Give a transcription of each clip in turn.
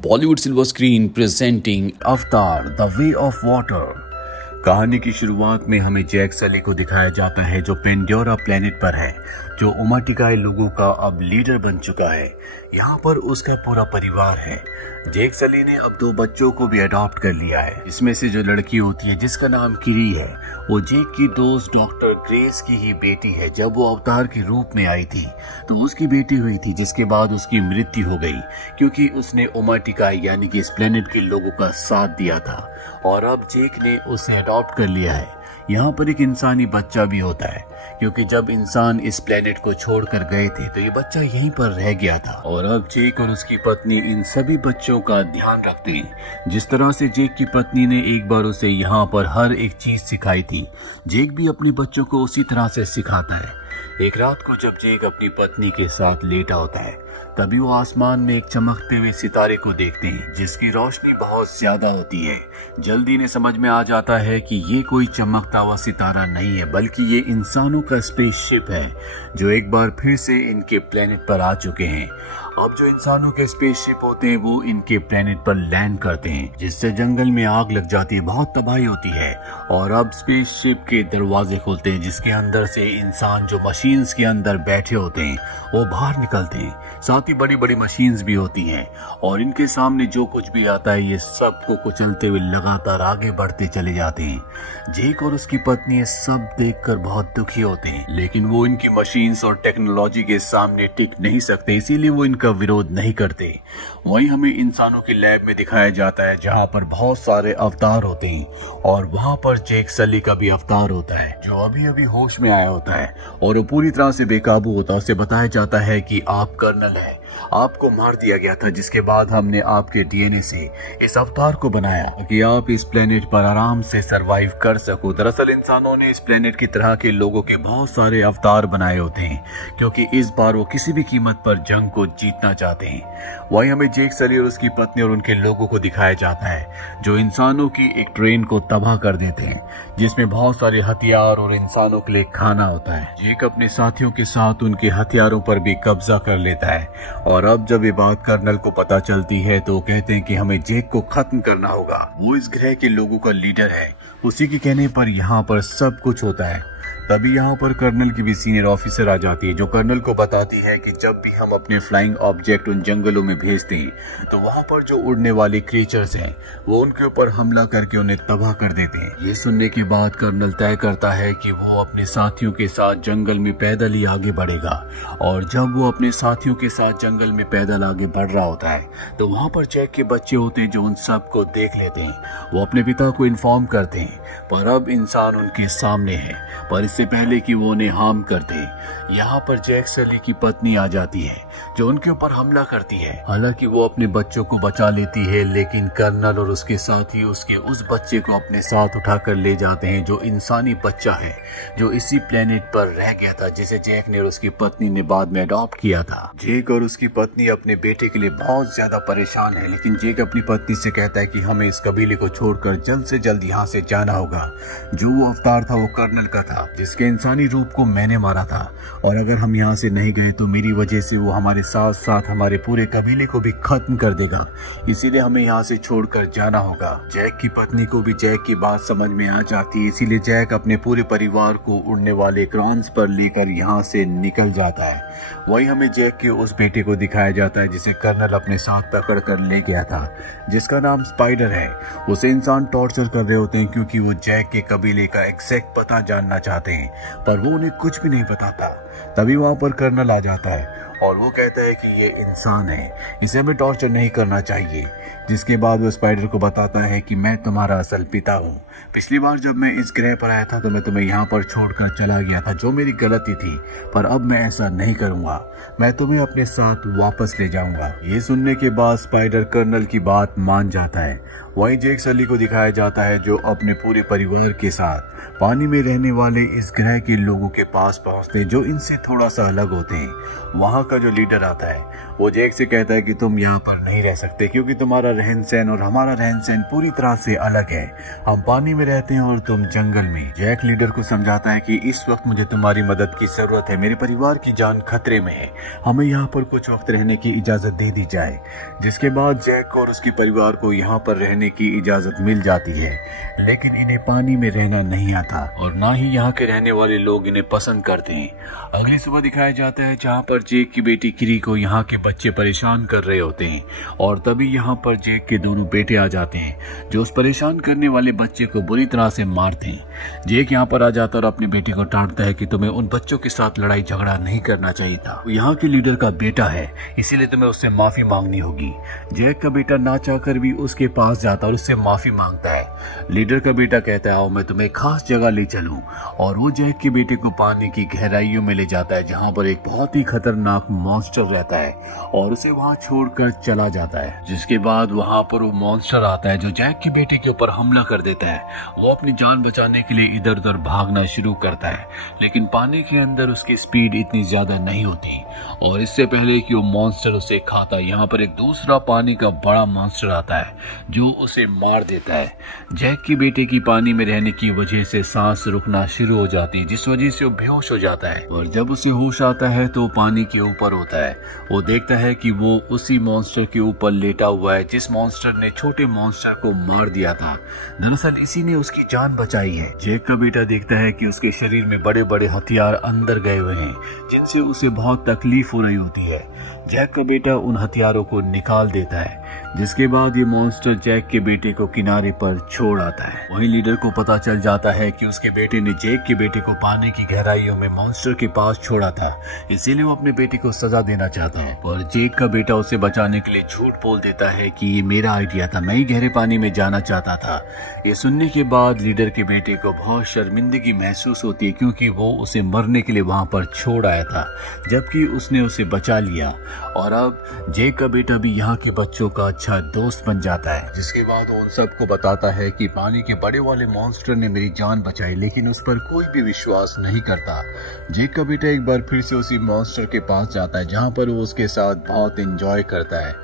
Bollywood silver screen presenting अवतार the way of water. कहानी की शुरुआत में हमें जैक सली को दिखाया जाता है जो पेंडोरा प्लेनेट पर है, जो उमाटिकाई लोगों का अब लीडर बन चुका है। यहाँ पर उसका पूरा परिवार है। जैक सली ने अब 2 बच्चों को भी अडॉप्ट कर लिया है। इसमें से जो लड़की होती है जिसका नाम किरी है, वो जैक की दोस्त डॉक्टर ग्रेस की ही बेटी है। जब वो अवतार के रूप में आई थी तो उसकी बेटी हुई थी, जिसके बाद उसकी मृत्यु हो गई क्योंकि उसने उमाटिकाई यानी कि इस प्लेनेट के लोगों का साथ दिया था। और अब जैक ने उसे अडॉप्ट कर लिया है। यहाँ पर एक इंसानी बच्चा भी होता है क्योंकि जब इंसान इस प्लेनेट को छोड़कर गए थे तो ये बच्चा यहीं पर रह गया था। और अब जैक और उसकी पत्नी इन सभी बच्चों का ध्यान रखते हैं। जिस तरह से जैक की पत्नी ने एक बार उसे यहाँ पर हर एक चीज सिखाई थी, जैक भी अपने बच्चों को उसी तरह से सिखाता है। एक रात को जब जैक अपनी पत्नी के साथ लेटा होता है, तभी वो आसमान में एक चमकते हुए सितारे को देखते हैं जिसकी रोशनी बहुत ज्यादा होती है। जल्दी ने समझ में आ जाता है कि ये कोई चमकता हुआ सितारा नहीं है, बल्कि ये इंसानों का स्पेसशिप है जो एक बार फिर से इनके प्लेनेट पर आ चुके हैं। अब जो इंसानों के स्पेसशिप होते हैं वो इनके प्लेनेट पर लैंड करते हैं, जिससे जंगल में आग लग जाती है, बहुत तबाही होती है। और अब स्पेसशिप के दरवाजे खुलते हैं जिसके अंदर से इंसान जो मशीन्स के अंदर बैठे होते हैं वो बाहर निकलते हैं। साथ ही बड़ी बड़ी मशीन्स भी होती हैं और इनके सामने जो कुछ भी आता है ये सबको कुचलते हुए लगातार आगे बढ़ते चले जाते हैं। जैक और उसकी पत्नी ये सब देखकर बहुत दुखी होते हैं, लेकिन वो इनकी मशीन्स और टेक्नोलॉजी के सामने टिक नहीं सकते, इसीलिए वो इनका विरोध नहीं करते। वहीं हमें इंसानों की लैब में दिखाया जाता है जहाँ पर बहुत सारे अवतार होते हैं और वहाँ पर जैक सली का भी अवतार होता है जो अभी अभी होश में आया होता है और वो पूरी तरह से बेकाबू होता है। उसे बताया जाता है कि आप कर्नल हैं, आपको मार दिया गया था, जिसके बाद हमने आपके डीएनए से इस अवतार को बनाया कि आप इस प्लेनेट पर आराम से सरवाइव कर सको। दरअसल इंसानों ने इस प्लेनेट की तरह के लोगों के बहुत सारे अवतार बनाए होते हैं क्योंकि इस बार वो किसी भी कीमत पर जंग को जीतना चाहते हैं। वहीं हमें जैक सली और उसकी पत्नी और उनके लोगों को दिखाया जाता है जो इंसानों की एक ट्रेन को तबाह कर देते हैं जिसमें बहुत सारे हथियार और इंसानों के लिए खाना होता है। जैक अपने साथियों के साथ उनके हथियारों पर भी कब्जा कर लेता है और अब जब ये बात कर्नल को पता चलती है तो कहते हैं कि हमें जैक को खत्म करना होगा। वो इस ग्रह के लोगों का लीडर है, उसी के कहने पर यहाँ पर सब कुछ होता है। तभी यहाँ पर कर्नल की भी सीनियर ऑफिसर आ जाती है जो कर्नल को बताती है कि जब भी हम अपने फ्लाइंग ऑब्जेक्ट उन जंगलों में भेजते हैं तो वहाँ पर जो उड़ने वाले क्रिएचर्स हैं वो उनके ऊपर हमला करके उन्हें तबाह कर देते हैं। ये सुनने के बाद कर्नल तय करता है कि वो अपने साथियों के साथ जंगल में पैदल ही आगे बढ़ेगा। और जब वो अपने साथियों के साथ जंगल में पैदल आगे बढ़ रहा होता है तो वहाँ पर जैक के बच्चे होते हैं जो उन सब को देख लेते हैं। वो अपने पिता को इन्फॉर्म करते हैं पर अब इंसान उनके सामने है, पर इससे पहले कि वो उन्हें हार्म कर दे यहाँ पर जैक सली की पत्नी आ जाती है जो उनके ऊपर हमला करती है। हालांकि वो अपने बच्चों को बचा लेती है, लेकिन कर्नल और उसके साथी उसके उस बच्चे को अपने साथ उठाकर ले जाते हैं जो इंसानी बच्चा है जो इसी प्लेनेट पर रह गया था, जिसे जैक ने और उसकी पत्नी ने बाद में अडॉप्ट किया था। जैक और उसकी पत्नी अपने बेटे के लिए बहुत ज्यादा परेशान है, लेकिन जैक अपनी पत्नी से कहता है कि हमें इस कबीले को छोड़कर जल्द से जल्द यहाँ से जाना होगा। जो वो अवतार था वो कर्नल का था जिसके इंसानी रूप को मैंने मारा था, और अगर हम यहाँ से नहीं गए तो मेरी वजह से वो हमारे साथ साथ हमारे पूरे कबीले को भी खत्म कर देगा, इसीलिए हमें यहाँ से छोड़कर जाना होगा। जैक की पत्नी को भी जैक की बात समझ में आ जाती है, इसीलिए जैक अपने पूरे परिवार को उड़ने वाले क्रॉन्स पर लेकर यहाँ से निकल जाता है। वही हमें जैक के उस बेटे को दिखाया जाता है जिसे कर्नल अपने साथ पकड़ कर ले गया था, जिसका नाम स्पाइडर है। उसे इंसान टॉर्चर कर रहे होते हैं क्योंकि वो जैक के कबीले का एग्जैक्ट पता जानना चाहते हैं, पर वो उन्हें कुछ भी नहीं बताता। तभी वहां पर कर्नल आ जाता है और वो कहता है कि ये इंसान है, इसे हमें टॉर्चर नहीं करना चाहिए। जिसके बाद वो स्पाइडर को बताता है कि मैं तुम्हारा असल पिता हूँ। पिछली बार जब मैं इस ग्रह पर आया था तो मैं तुम्हें यहाँ पर छोड़कर चला गया था, जो मेरी गलती थी, पर अब मैं ऐसा नहीं करूँगा, मैं तुम्हें अपने साथ वापस ले जाऊँगा। ये सुनने के बाद स्पाइडर कर्नल की बात मान जाता है वहीं जैक सली को दिखाया जाता है जो अपने पूरे परिवार के साथ पानी में रहने वाले इस ग्रह के लोगों के पास पहुंचते हैं जो इनसे थोड़ा सा अलग होते हैं। वहां का जो लीडर आता है वो जैक से कहता है कि तुम यहाँ पर नहीं रह सकते क्योंकि तुम्हारा रहन सहन और हमारा रहन सहन पूरी तरह से अलग है। हम पानी में रहते हैं और तुम जंगल में। जैक लीडर को समझाता है कि इस वक्त मुझे तुम्हारी मदद की जरूरत है, मेरे परिवार की जान खतरे में है, हमें यहाँ पर कुछ वक्त रहने की इजाजत दे दी जाए। जिसके बाद जैक और उसके परिवार को यहाँ पर रहने की इजाजत मिल जाती है, लेकिन इन्हें पानी में रहना नहीं आता और ना ही यहाँ के रहने वाले लोग इन्हें पसंद करते हैं। अगली सुबह दिखाया जाता है जहाँ पर जैक की बेटी किरी को यहाँ के बच्चे परेशान कर रहे होते हैं और तभी यहाँ पर जैक के दोनों बेटे आ जाते हैं जो उस परेशान करने वाले बच्चे को बुरी तरह से मारते हैं। जैक यहाँ पर आ जाता है और अपने बेटे को डांटता है कि तुम्हें उन बच्चों के साथ लड़ाई झगड़ा नहीं करना चाहिए था, वो यहाँ के लीडर का बेटा है, इसीलिए तुम्हें उससे माफी मांगनी होगी। जैक का बेटा ना चाहकर भी उसके पास जाता और उससे माफी मांगता है। लीडर का बेटा कहता है आओ मैं तुम्हें खास जगह ले चलूं, और वो जैक के बेटे को पानी की गहराइयों में ले जाता है जहाँ पर एक बहुत ही खतरनाक मॉन्स्टर रहता है और उसे वहाँ छोड़कर चला जाता है। जिसके बाद वहाँ पर वो मॉन्स्टर आता है जो जैक के बेटे के ऊपर हमला कर देता है। वो अपनी जान बचाने के लिए इधर उधर भागना शुरू करता है, लेकिन पानी के अंदर उसकी स्पीड इतनी ज्यादा नहीं होती और इससे पहले कि वो मॉन्स्टर उसे खाता यहाँ पर एक दूसरा पानी का बड़ा मॉन्स्टर आता है जो उसे मार देता है। जैक की बेटे की पानी में रहने की वजह से सांस रुकना शुरू हो जाती है जिस वजह से वो बेहोश हो जाता है और जब उसे होश आता है तो पानी के ऊपर होता है। वो देखता है कि वो उसी मॉन्स्टर के ऊपर लेटा हुआ है जिस मॉन्स्टर ने छोटे मॉन्स्टर को मार दिया था। दरअसल इसी ने उसकी जान बचाई है। जैक का बेटा देखता है कि उसके शरीर में बड़े बड़े हथियार अंदर गए हुए हैं जिनसे उसे बहुत तकलीफ हो रही होती है। जैक का बेटा उन हथियारों को निकाल देता है, जिसके बाद ये मॉन्स्टर जैक के बेटे को किनारे पर छोड़ आता है। वहीं लीडर को पता चल जाता है कि उसके बेटे ने जैक के बेटे को पानी की गहराइयों में मॉन्स्टर के पास छोड़ा था, इसीलिए वो अपने बेटे को सजा देना चाहता है। और जैक का बेटा उसे बचाने के लिए झूठ बोल देता है कि ये मेरा आइडिया था, मैं ही गहरे पानी में जाना चाहता था। ये सुनने के बाद लीडर के बेटे को बहुत शर्मिंदगी महसूस होती है क्योंकि वो उसे मरने के लिए वहां पर छोड़ आया था, जबकि उसने उसे बचा लिया। और अब जैक का बेटा भी यहाँ के बच्चों का अच्छा दोस्त बन जाता है। जिसके बाद वो उन सबको बताता है कि पानी के बड़े वाले मॉन्स्टर ने मेरी जान बचाई, लेकिन उस पर कोई भी विश्वास नहीं करता। जैक का बेटा एक बार फिर से उसी मॉन्स्टर के पास जाता है जहाँ पर वो उसके साथ बहुत एंजॉय करता है।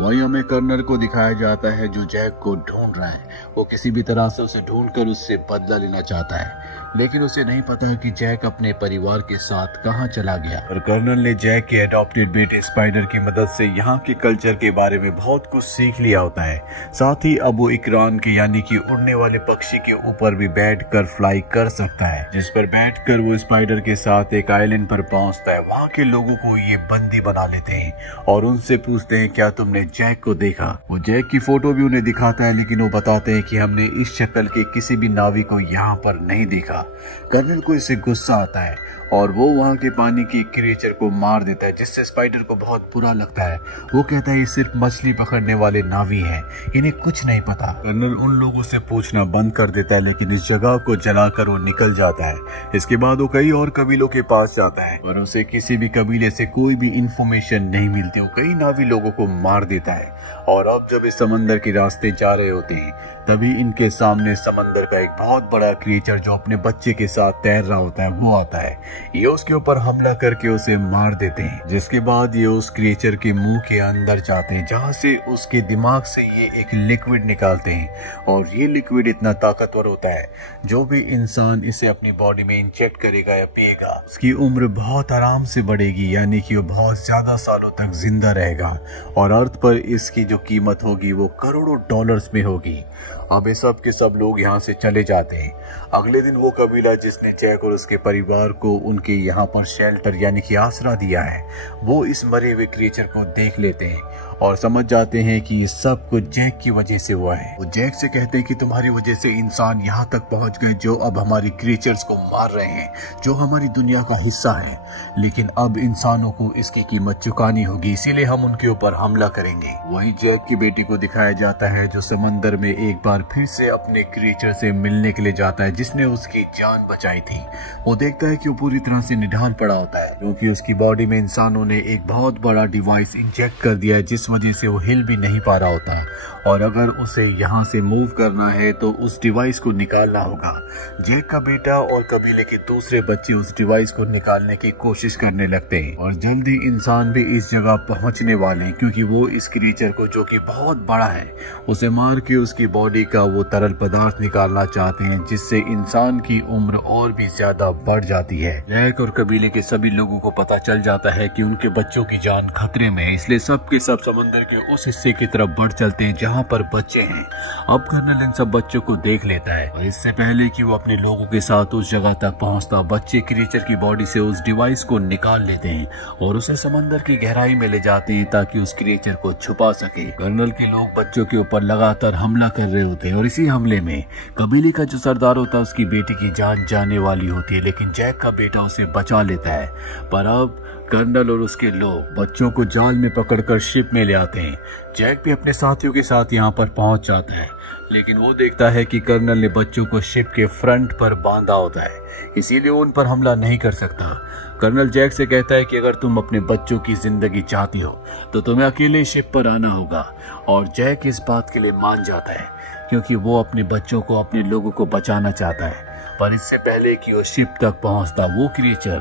वहीं हमें कर्नल को दिखाया जाता है जो जैक को ढूंढ रहा है। वो किसी भी तरह से उसे ढूंढकर उससे बदला लेना चाहता है, लेकिन उसे नहीं पता कि जैक अपने परिवार के साथ कहां चला गया। और कर्नल ने जैक के अडॉप्टेड बेटे स्पाइडर की मदद से यहाँ के कल्चर के बारे में बहुत कुछ सीख लिया होता है। साथ ही अब वो इकरान के यानी कि उड़ने वाले पक्षी के ऊपर भी बैठकर फ्लाई कर सकता है, जिस पर बैठकर वो स्पाइडर के साथ एक आइलैंड पर पहुंचता है। वहाँ के लोगों को ये बंदी बना लेते हैं और उनसे पूछते हैं क्या तुमने जैक को देखा। वो जैक की फोटो भी उन्हें दिखाता है, लेकिन वो बताते हैं कि हमने इस शक्ल के किसी भी नावी को यहाँ पर नहीं देखा। कर्नल को इससे गुस्सा आता है और वो वहाँ के पानी की क्रिएचर को मार देता है, जिससे स्पाइडर को बहुत बुरा लगता है। वो कहता है ये सिर्फ मछली पकड़ने वाले नावी हैं, इन्हें कुछ नहीं पता। कर्नल उन लोगों से पूछना बंद कर देता है, लेकिन इस जगह को जलाकर वो निकल जाता है। इसके बाद वो कई और कबीलों के पास जाता है, पर उसे किसी भी कबीले से कोई भी इंफॉर्मेशन नहीं मिलती। वो कई नावी लोगों को मार देता है और अब जब इस समंदर के रास्ते जा रहे होते हैं तभी इनके सामने समंदर का एक बहुत बड़ा क्रिएचर जो अपने बच्चे के साथ तैर रहा होता है वो आता है। ये उसके ऊपर हमला करके उसे मार देते हैं, जिसके बाद ये उस क्रिएचर के मुंह के अंदर जाते हैं जहाँ से उसके दिमाग से ये एक लिक्विड निकालते हैं और ये लिक्विड इतना ताकतवर होता है जो भी इंसान इसे अपनी बॉडी में इंजेक्ट करेगा या पिएगा उसकी उम्र बहुत आराम से बढ़ेगी, यानी कि वो बहुत ज्यादा सालों तक जिंदा रहेगा और अर्थ पर इसकी जो कीमत होगी वो करोड़ों डॉलर्स में होगी। अब ये सब के सब लोग यहाँ से चले जाते हैं। अगले दिन वो कबीला जिसने जैक और उसके परिवार को उनके यहाँ पर शेल्टर यानी कि आसरा दिया है, वो इस मरे हुए क्रिएचर को देख लेते हैं और समझ जाते हैं कि ये सब कुछ जैक की वजह से हुआ है। वो जैक से कहते हैं कि तुम्हारी वजह से इंसान यहाँ तक पहुँच गए जो अब हमारी क्रिएचर्स को मार रहे हैं, जो हमारी दुनिया का हिस्सा है, लेकिन अब इंसानों को इसकी कीमत चुकानी होगी, इसीलिए हम उनके ऊपर हमला करेंगे। वहीं जैक की बेटी को दिखाया जाता है जो समंदर में एक बार फिर से अपने क्रिएचर से मिलने के लिए जाता है जिसने उसकी जान बचाई थी। वो देखता है कि वो पूरी तरह से निढाल पड़ा होता है क्योंकि उसकी बॉडी में इंसानों ने एक बहुत बड़ा डिवाइस इंजेक्ट कर दिया है, जिस वजह से वो हिल भी नहीं पा रहा होता, और अगर उसे यहाँ से मूव करना है तो उस डिवाइस को निकालना होगा। जैक का बेटा और कबीले के दूसरे बच्चे उस डिवाइस को निकालने की कोशिश करने लगते हैं और जल्दी इंसान भी इस जगह पहुंचने वाले हैं, क्योंकि वो इस क्रीचर को, जो कि बहुत बड़ा है, उसे मार के उसकी बॉडी का वो तरल पदार्थ निकालना चाहते हैं, जिससे इंसान की उम्र और भी ज्यादा बढ़ जाती है। जैक और कबीले के सभी लोगों को पता चल जाता है कि उनके बच्चों की जान खतरे में है, इसलिए सब के सब समंदर के उस हिस्से की तरफ बढ़ चलते हैं जहाँ पर बच्चे हैं। अब कर्नल इन सब बच्चों को देख लेता है और इससे पहले कि वो अपने लोगों के साथ उस जगह तक पहुंचता, बच्चे क्रीचर की बॉडी से उस डिवाइस को निकाल लेते हैं और उसे समंदर की गहराई में ले जाते हैं ताकि उस क्रीचर को छुपा सके। कर्नल के लोग बच्चों के ऊपर लगातार हमला कर रहे होते हैं और इसी हमले में कबीले का जो सरदार होता है उसकी बेटी की जान जाने वाली होती है, लेकिन जैक का बेटा उसे बचा लेता है। पर अब कर्नल और उसके लोग बच्चों को जाल में पकड़कर शिप में ले आते हैं। जैक भी अपने साथियों के साथ यहाँ पर पहुंच जाता है, लेकिन वो देखता है कि कर्नल ने बच्चों को शिप के फ्रंट पर बांधा होता है, इसीलिए उन पर हमला नहीं कर सकता। कर्नल जैक से कहता है कि अगर तुम अपने बच्चों की जिंदगी चाहती हो तो तुम्हें अकेले शिप पर आना होगा, और जैक इस बात के लिए मान जाता है क्योंकि वो अपने बच्चों को, अपने लोगों को बचाना चाहता है। पर इससे पहले कि वो शिप तक पहुंचता, वो क्रिएचर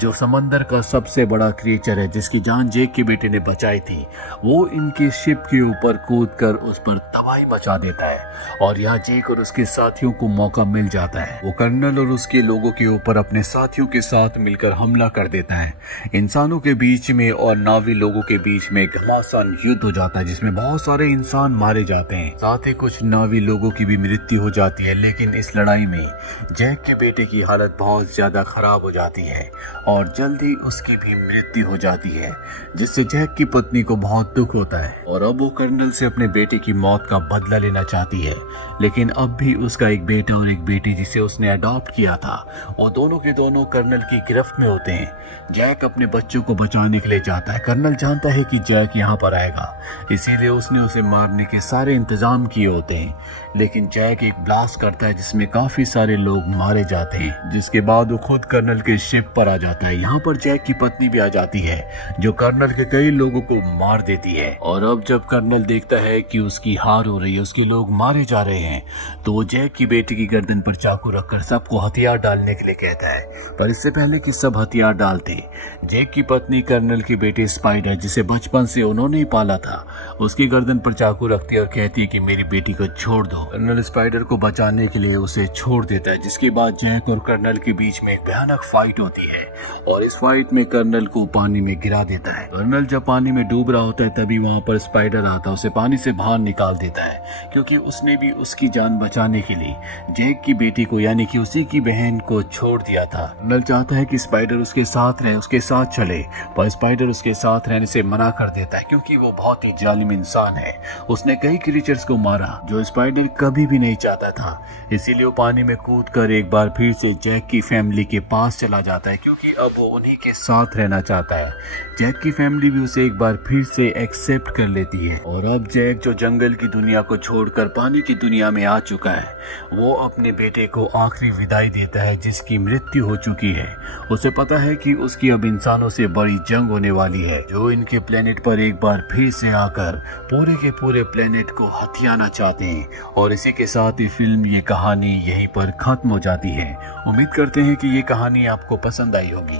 जो समंदर का सबसे बड़ा क्रिएचर है, जिसकी जान जैक के बेटे ने बचाई थी, वो इनके शिप के ऊपर कूदकर उस पर तबाही मचा देता है और यहाँ जैक और उसके साथियों को मौका मिल जाता है। वो कर्नल और उसके लोगों के ऊपर अपने साथियों के साथ मिलकर हमला कर देता है। इंसानों के बीच में और नावी लोगों के बीच में घमासान युद्ध हो जाता है, जिसमें बहुत सारे इंसान मारे जाते हैं, साथ ही कुछ नावी लोगों की भी मृत्यु हो जाती है। लेकिन इस लड़ाई में जैक के बेटे की हालत बहुत ज्यादा खराब हो जाती है और जल्दी उसकी भी मृत्यु हो जाती है, जिससे जैक की पत्नी को बहुत दुख होता है और अब वो कर्नल से अपने बेटे की मौत का बदला लेना चाहती है। लेकिन अब भी उसका एक बेटा और एक बेटी जिसे उसने अडॉप्ट किया था, वो दोनों के दोनों कर्नल की गिरफ्त में होते हैं। जैक अपने बच्चों को बचाने के लिए जाता है। कर्नल जानता है कि जैक यहाँ पर आएगा, इसीलिए उसने उसे मारने के सारे इंतजाम किए होते हैं, लेकिन जैक एक ब्लास्ट करता है जिसमें काफी सारे लोग मारे जाते हैं, जिसके बाद वो खुद कर्नल के शिप पर आ जाता है। यहाँ पर जैक की पत्नी भी आ जाती है जो कर्नल के कई लोगों को मार देती है, और अब जब कर्नल देखता है कि उसकी हार हो रही है, उसके लोग मारे जा रहे हैं, तो वो जैक की बेटी की गर्दन पर चाकू रखकर सबको हथियार डालने के लिए कहता है। पर इससे पहले कि सब हथियार डालते, जैक की पत्नी कर्नल के बेटे स्पाइडर, जिसे बचपन से उन्होंने ही पाला था, उसकी गर्दन पर चाकू रखती है और कहती है कि मेरी बेटी को छोड़ दो। कर्नल स्पाइडर को बचाने के लिए उसे छोड़ देता है, जिसके बाद जैक और कर्नल के बीच में एक भयानक फाइट होती है और इस फाइट में कर्नल को पानी में गिरा देता है। कर्नल जब पानी में डूब रहा होता है तभी वहाँ पर स्पाइडर आता है, उसे पानी से बाहर निकाल देता है, क्योंकि उसने भी उसकी जान बचाने के लिए जैक की बेटी को, यानी कि उसी की बहन को छोड़ दिया था। कर्नल चाहता है कि स्पाइडर उसके साथ रहे, उसके साथ चले, पर स्पाइडर उसके साथ रहने से मना कर देता है क्योंकि वो बहुत ही जालिम इंसान है। उसने कई क्रीचर्स को मारा जो स्पाइडर कभी भी नहीं चाहता था, इसीलिए वो पानी में कूदकर एक बार फिर से जैक की फैमिली के पास चला जाता है, क्योंकि अब वो उन्हीं के साथ रहना चाहता है। जैक की फैमिली भी उसे एक बार फिर से एक्सेप्ट कर लेती है और अब जैक, जो जंगल की दुनिया को छोड़कर पानी की दुनिया में आ चुका है, वो अपने बेटे को आखिरी विदाई देता है जिसकी मृत्यु हो चुकी है। उसे पता है कि उसकी अब इंसानों से बड़ी जंग होने वाली है, जो इनके प्लेनेट पर एक बार फिर से आकर पूरे के पूरे प्लेनेट को हथियाना चाहते हैं। और इसी के साथ ही फिल्म, ये कहानी यहीं पर खत्म हो जाती है। उम्मीद करते हैं कि ये कहानी आपको पसंद आई होगी।